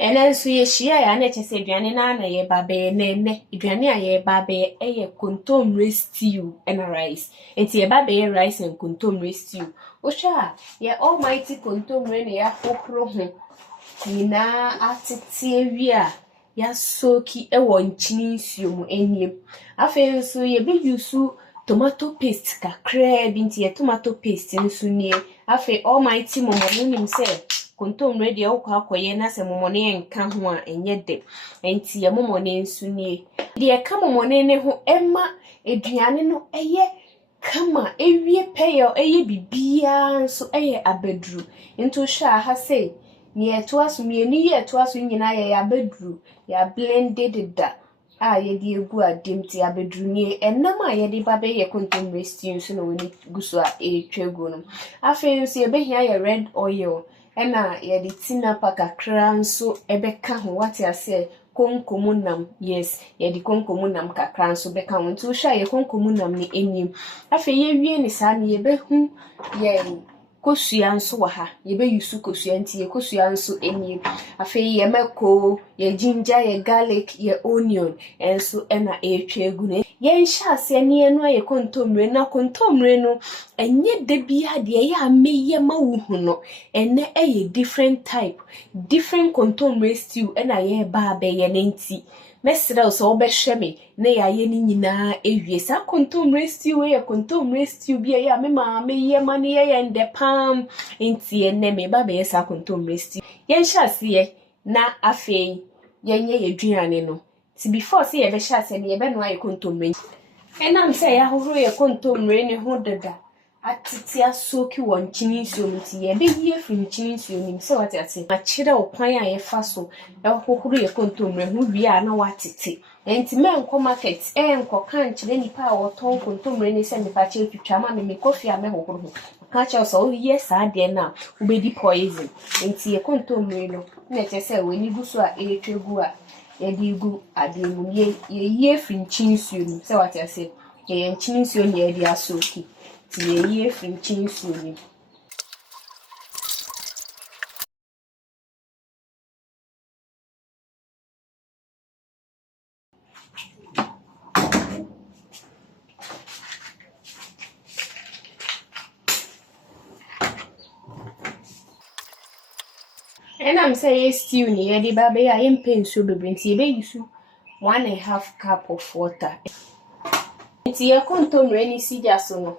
Ene nso ye hia ya na kyese aduane na ye babe ne aduane a ye babe eye kontomire stew and rice. Enti ye babe rice and kontomire stew. Osha ye almighty kontomire ne ya kokro ho. Nyina atete awi a ya soki ewo nchini nsuo mu eniem. Afa nso ye be use tomato paste kakra bi nti ye tomato paste nso nie. Afa almighty momo nim se kontomire de okwa akoye na se momone enka ho a enye de enti ye momone nsu nie de ka momone ne ho emma eduane no eye kama ewie peyo eye bibia nso eye abedru nto hwa ha sei ne eto aso mienu ye eto aso nyina ye abedru ya blended da a ye de egu adem ti abedru nie enam a ye de ba be ye kontomire stew nso no woni guso a etwegu no afen nso ye behia ye red oil ena ye di tinapa kakra nso ebeka ho wate ase konkomunam yes ye di konkomunam kakra nso beka ho nti hwa ye konkomunam ni enim afa ye wie ni sa ne ye behu ye kosua nso wa ha ye be yusu kosua nti ye kosua nso enim afa ye meko ye ginger ye garlic ye onion enso ena etwegu ne ye nhya ase ne enu aye kontomire na kontomire no enye de bia de ye ameye ma wuhu no ene eye different type different kontomire stew ena ye ba be ye nenti mesrel so obehwe me na ya ye ni nyina ewie sa kontomire stew ye kontomire stew bia ye amema ameye ma ne ye nde pam enti ene me ba be sa kontomire stew ye nhya ase na afei yenye yeduane no ti before say ye be hya ase ne ye be no aye kontomire enam say ya horo ye kontomire ne ho deda atete asoki won chini nsuo nti ye be yie firi nchini nsuo nim se wate ate ma kire okwan a ye fa so e hohoro ye kontomire ho wi a na watete enti me enko market enko kan kire nipa a woton kontomire ne se nipa che twitwa ma me kofi a me hohoro ho ka che so ye sa de na ubedi poison enti ye kontomire no na che se we ni guso a etwegu a ye di gu ade mu ye yie firi nchini nsuo nim se wate ase ye nchini nsuo ne ye di asoki ye from Chinsuni. And I'm saying stew near the baby, I am paying so be use 1.5 cup of water. It's your kontomire ni sijaso no.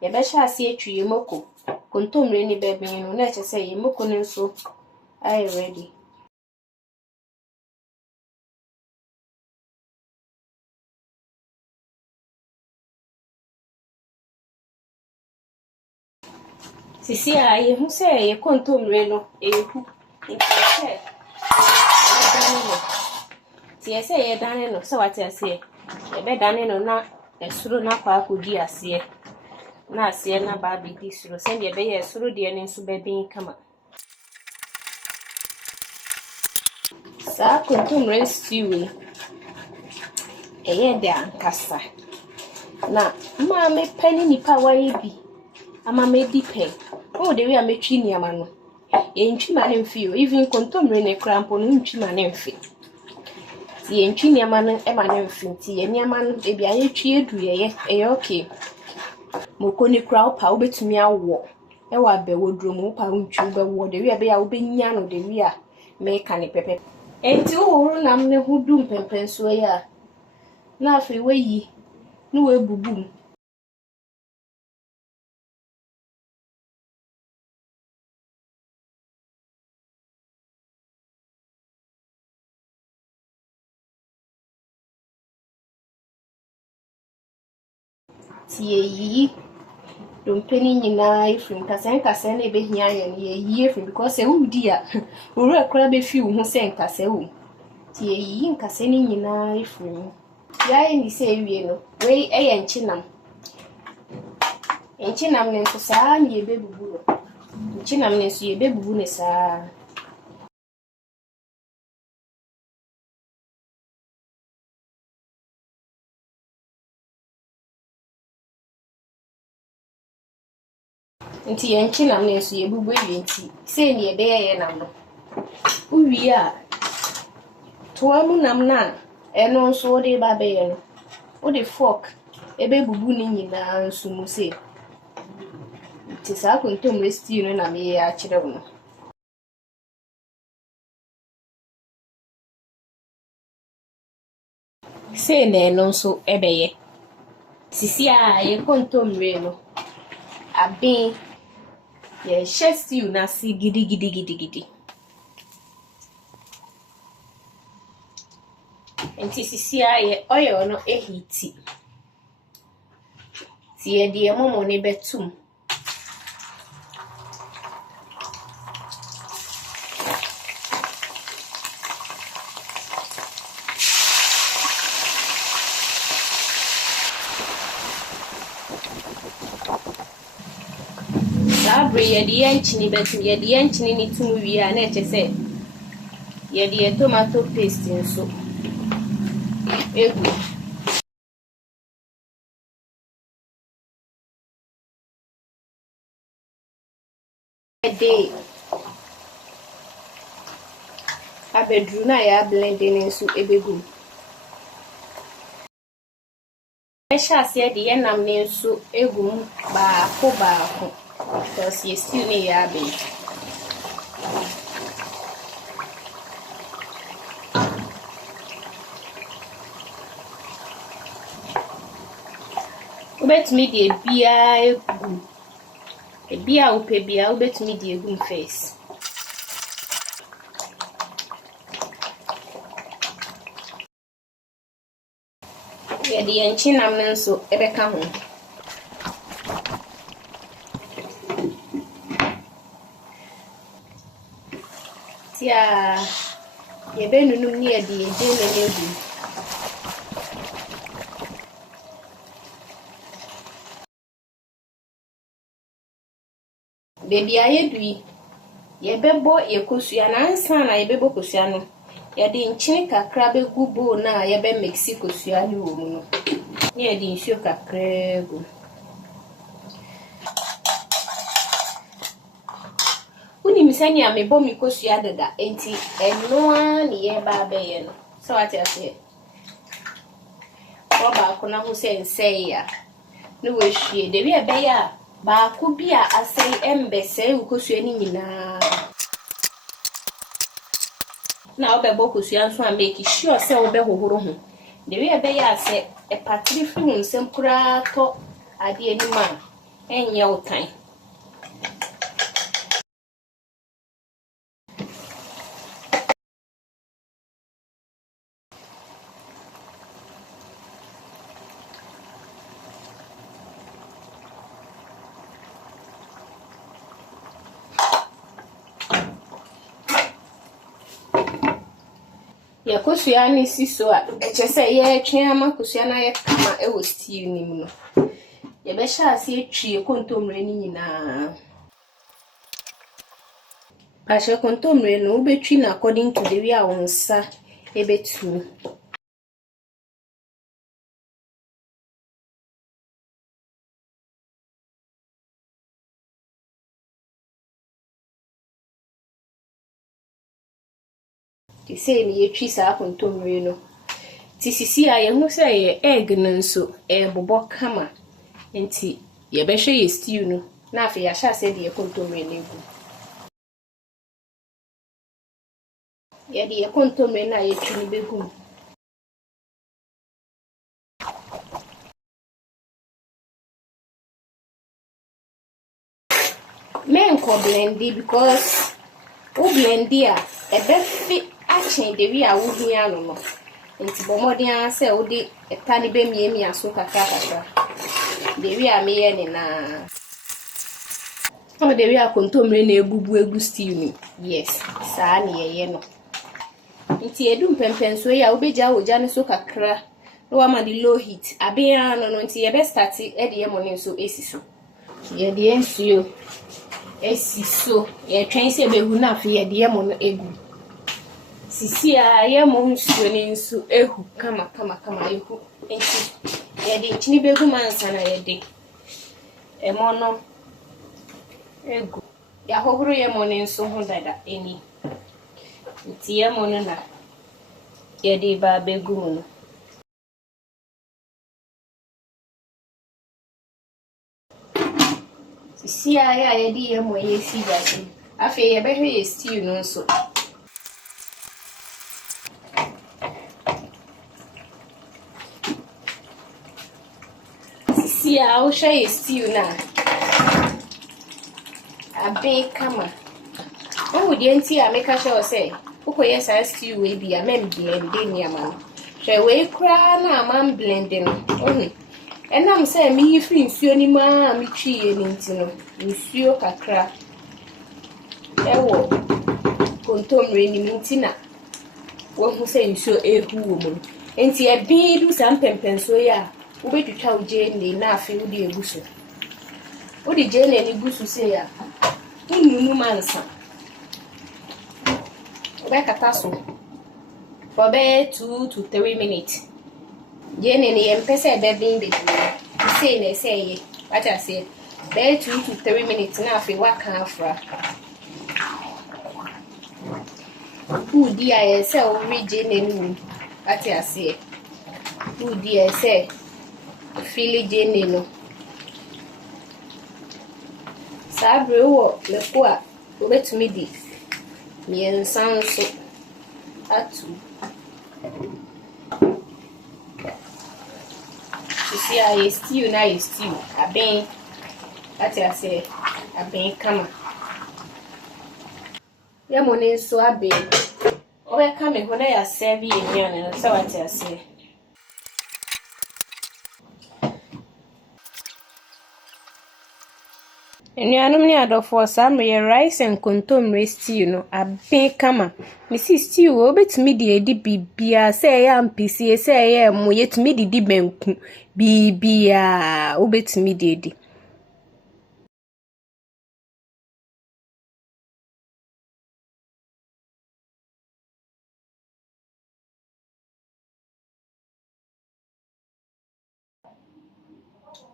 Ye be sha se atwi yemoko. Kontomire ni bebe no na che say yemoko no nso I ready. Sisi a ye hu say ye kontomire no ehu. Nti se say ye dane no so what ase ye be dane no na esuro na kwa akodi ase na ase na ba bi di suro se ye be ye esuro de ne nso be bin kama sa kontomire stew eye de ankasa na ma me pani nipa wa ye bi ama me di pen o de wi a metwi ni ama no ye ntwi ma ne mfi o even kontomire ne krampo no ntwi ma ne mfi ye ntwi ni ama no e ma ne mfi nti ye ni ama no e bia ye twi edu ye okay moko ni kra opa obetumi awo e wa be woduro mu opa ntwi be wo de wi a be ya obenya no de wi a me ka ne pepe enti wo nam ne hu dum pempen so ya na afi weyi no we bubum ti yi dompeni nyina ifrim kasa na be hia ye ne yi ifrim because e wudi a uru akora be fi wo ho se nkasa wo ti yi nkasa ni nyina ifrim ya ni se wie no we eye nchinam ne nso saa ne be bubu no nchinam ne nso ye be bubu ne saa nti ye nchinam ne nso ye bubu ewie nti se ne be ye nam no uwi a Toamu nam na eno nso wo de ba be ye no. Wo de fork ebe bubu ni nyina nso mu se. Ti sa kontomire stew no na me ye a kire wo no. Se na eno nso ebe ye. Sisi a ye kontomire no. Abin ye hye stew na si gidi. Enti sisi a ye oil no ehiti. Ti ye de momo ne betum. Sabre ye de yanchini betum ye de yanchini ni tum wi a na eche se ye de tomato paste nso egu. Ede abedru na ya blending nso ebegu. Esha se de ye nam ne nso egu baako because ye stew ne ya be. Ubetumi de bia egu. Bia upe bia ubetumi de egu face. Ye de yanchi nam ne nso ebeka ho. Tia ye be nunum ni ye de ye de ne egu. Baby aye dui ye bebo ye kosua na ansa na ye bebo kosua no ye de nchini kakra be gubo na ye be mixi kosua ni wo mu no ye de nsuo kakra gu uni misani a mebo mi kosua dada enti eno a ni ye ba be ye no so what you say ba ko na ho se nsei ya no we hwie de we be ya ba ko bi a asei embese ukosua ni nyina na obebo kosua nso a make sure say obe hohoro ho de we be ya say e patri fi hu nsem kura to ade ani ma enye utan ya kosua ni siso a eche say ye twen ama kosua na ye kama e wo stew ni mu no ye be sha ase etwie kontomire ni nyina pa she kontomire no ubetwi na according to the way a wonsa ebetu ti say ni ye twi sa kontomire no ti sisi a ye hu say ye egg nanso e bobo kama enti ye be hwe ye stew no na afi ya sha ase de ye kontomire na egu ye de ye kontomire na ye twi ni begu men ko blendi because o blendi a ebe fi achen de wi a wo hia no no enti bomodin a se wo de eta ni be mie aso kakra de wi a me ye ni na o de wi a kontomire na ebubu egu stew ni yes saa ni ye no enti edum pempen so ya obeja oja ne so kakra no wa ma di low heat abia no enti ye be start e de ye mo ne so esiso ye de ensuo esiso ye twen se behu na afi ye de ye mo no egu sisi a ye mo nsuo ne nso ehu kama ehu enti ye de chini begu mansa na ye de emo no egu ya hohoro ye mo ne nso ho dada eni enti ye mo no na yɛde ba begu mu no. Sisi a yɛde yɛmo yɛsi gase. Afei yɛbɛhwɛ yɛ stew no nso. Sisi a wohwɛ yɛ stew na abe kama. Ohu die nti a meka hwɛ say ukoye sa stew we bi a mem blend ni ama. Hwɛ we kra na ama blend no. Ohu. Enam say me yi free nsuo ni ma me twie ni nti no. Nsuo kakra. Ewo kontomire ni nti na wo hu say nsuo ehu wo mu. Enti e bi du sa mpempenso ya. Wo betwitwa uje ni na afi wo de eguso. Wo de je ni gusu say ya. Ununu mansa. Kata so for about 2 to 3 minutes. Jene ni empese bebin be say na say what I say about 2 to 3 minutes na afi waka afra. Udi I say o jene ni what I say. Udi I say feel jene no. Sabre wo le kwa obetumi di miensan so atu. You see I stew na I stew. Aben that I say aben kama. Ya mone so aben. Obe kama ho na ya serve enyan no so what I say. Enuanum ni adofo samre rice and kontomire stew no aben kama. Misi stew obetumi di edi bibia say ya mpisi say ya mo yetumi di benku bibia obetumi di edi.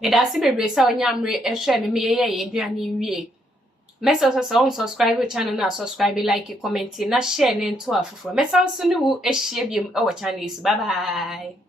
Medasi bebre sa onyamre ehwe me ye eduane wie. Mesa so unsubscribe channel na subscribe, like, comment na share na nto afoforo. Mesa so ne wo ehie biem e wo channel is. Bye bye.